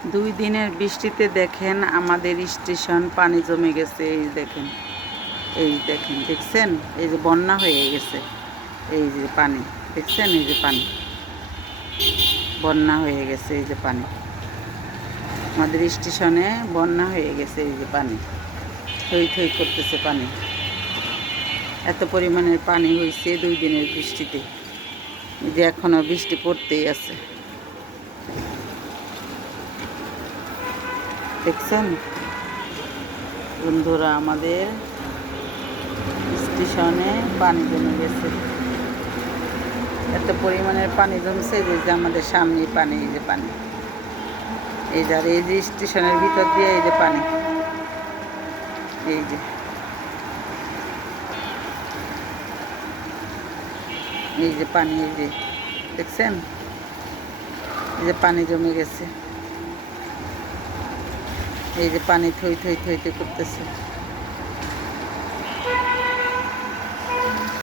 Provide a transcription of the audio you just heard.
দুই দিনের বৃষ্টিতে দেখেন আমাদের স্টেশন পানি জমে গেছে। এই দেখেন, এই দেখেন, দেখছেন? এই যে বন্যা হয়ে গেছে, এই যে পানি দেখছেন, এই যে পানি বন্যা হয়ে গেছে, এই যে পানি আমাদের স্টেশনে বন্যা হয়ে গেছে। এই যে পানি থই থই করতেছে পানি, এত পরিমাণের পানি হয়েছে দুই দিনের বৃষ্টিতে, যে এখনো বৃষ্টি পড়তেই আছে। দেখছেন বন্ধুরা, আমাদের স্টেশনে পানি জমে গেছে, এত পরিমাণের পানি জমছে যে আমাদের সামনেই পানি, এই যে পানি, এই যে, আর এই যে স্টেশনের ভিতর দিয়ে এই যে পানি, এই যে, এই যে পানি, এই যে দেখছেন, এই যে পানি জমে গেছে, এই যে পানি থই থই থই থই করতেছে।